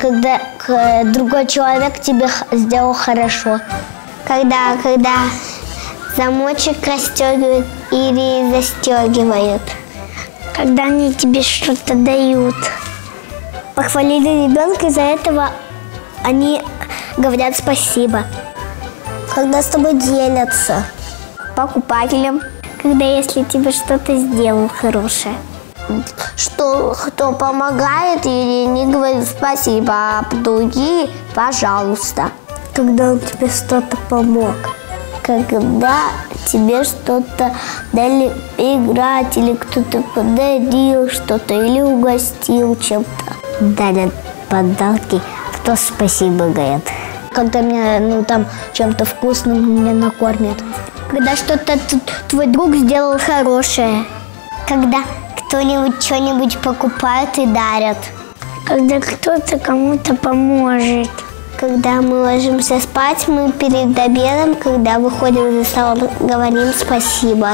когда другой человек тебе сделал хорошо. Когда замочек расстегивают или застегивают. Когда они тебе что-то дают. Похвалили ребенка, из-за этого они говорят спасибо. Когда с тобой делятся. Покупателям. Когда если тебе что-то сделал хорошее. Кто помогает или не говорит спасибо, а другие пожалуйста. Когда он тебе что-то помог. Когда тебе что-то дали играть, или кто-то подарил что-то, или угостил чем-то. Дарят подарки, кто спасибо говорит. Когда меня чем-то вкусным меня накормят. Когда что-то твой друг сделал хорошее. Когда кто-нибудь что-нибудь покупает и дарят. Когда кто-то кому-то поможет. Когда мы ложимся спать, мы перед обедом, когда выходим за стол, говорим спасибо.